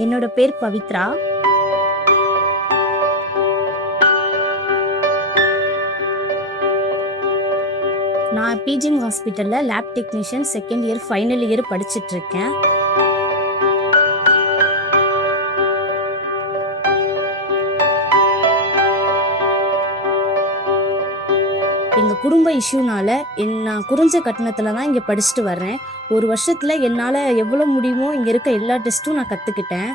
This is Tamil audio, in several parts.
என்னோட பேர் பவித்ரா. நான் பிஜிஎம் ஹாஸ்பிட்டல்ல lab technician second year final year படிச்சுட்டு இருக்கேன். எங்கள் குடும்ப இஷ்யூனால நான் குறைஞ்ச கட்டணத்தில் தான் இங்கே படிச்சுட்டு வர்றேன். ஒரு வருஷத்தில் என்னால் எவ்வளோ முடியுமோ இங்கே இருக்க எல்லா டெஸ்ட்டும் நான் கற்றுக்கிட்டேன்.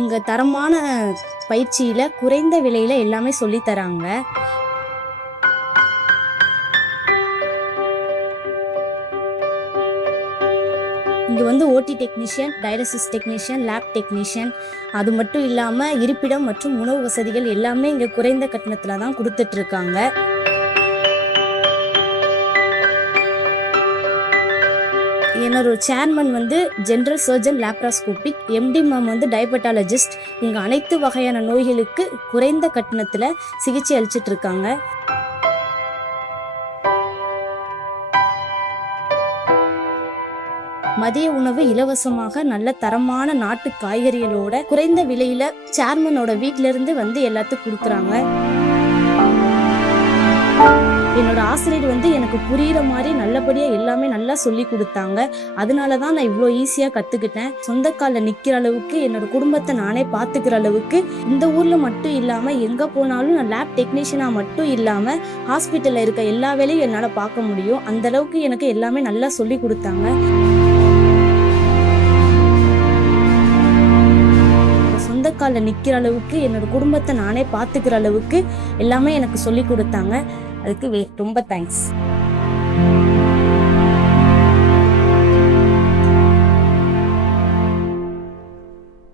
இங்கே தரமான பயிற்சியில் குறைந்த விலையில் எல்லாமே சொல்லித்தராங்க. இங்கே வந்து ஓடி technician, dialysis technician, lab technician, அது மட்டும் இல்லாமல் இருப்பிடம் மற்றும் உணவு வசதிகள் எல்லாமே இங்கே குறைந்த கட்டணத்தில் தான் கொடுத்துட்ருக்காங்க. என்னோட சேர்மன் வந்து general surgeon laparoscopic, MD ma'am வந்து டயபெட்டாலஜிஸ்ட். இங்கே அனைத்து வகையான நோய்களுக்கு குறைந்த கட்டணத்தில் சிகிச்சை அளிச்சிட்டு இருக்காங்க. மதிய உணவு இலவசமாக நல்ல தரமான நாட்டு காய்கறிகளோட குறைந்த விலையில சேர்மனோட வீட்டில இருந்து வந்து எல்லாத்துக்கும் கொடுக்குறாங்க. என்னோட ஆசிரியர் வந்து எனக்கு புரியுற மாதிரி நல்லபடியா எல்லாமே நல்லா சொல்லி கொடுத்தாங்க. அதனாலதான் நான் இவ்வளோ ஈஸியா கத்துக்கிட்டேன். சொந்த காலில் நிக்கிற அளவுக்கு என்னோட குடும்பத்தை நானே பாத்துக்கிற அளவுக்கு இந்த ஊர்ல மட்டும் இல்லாம எங்க போனாலும் நான் லேப் டெக்னீஷியனா மட்டும் இல்லாம ஹாஸ்பிட்டல்ல இருக்க எல்லா வேலையும் என்னால பார்க்க முடியும். அந்த அளவுக்கு எனக்கு எல்லாமே நல்லா சொல்லி கொடுத்தாங்க. சொந்த காலில் நிக்கிற அளவுக்கு என்னோட குடும்பத்தை நானே பாத்துக்கிற அளவுக்கு எல்லாமே எனக்கு சொல்லி கொடுத்தாங்க. அதுக்கு ரொம்ப தேங்க்ஸ்.